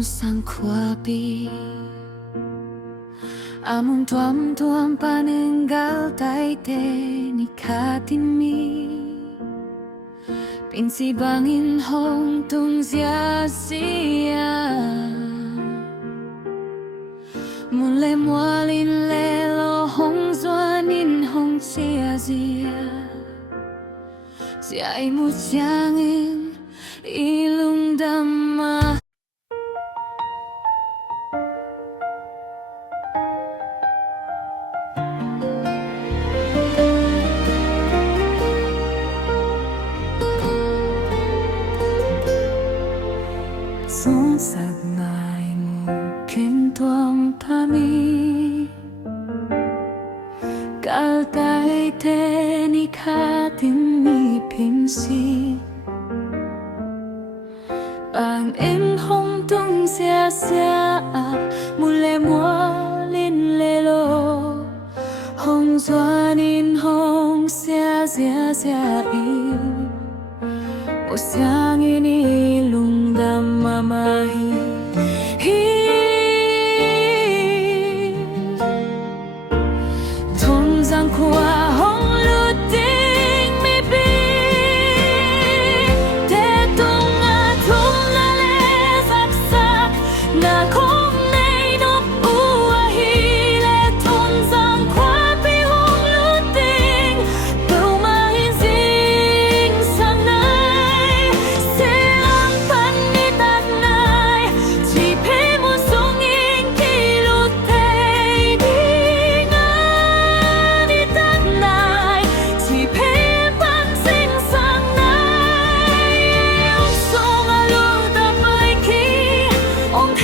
sang kuapi Among tuam-tuam panenggal taite nikatin mi Pinsi bangin hong tung sia sia Mulai mualin lelo hong zuanin hong sia sia Sia imu siangin ilung dama Sung sag ngai mu ken tuam pami Kal tai te ni katin mi pinsi Bang em hong tung sia sia Mule mua lin lelo Hong zuanin hong sia sia sia il O siangin ilung damamahi Thôn giang khoa hong lu ting mi bi Te tung nga thum na le sak sak Na khong nay nop ua hi le thôn giang khoa pi hong lu ting Bầu mang in ding sang nay Se lang pan ni tat nay Chỉ phê muôn sông in ki lu thay đi ông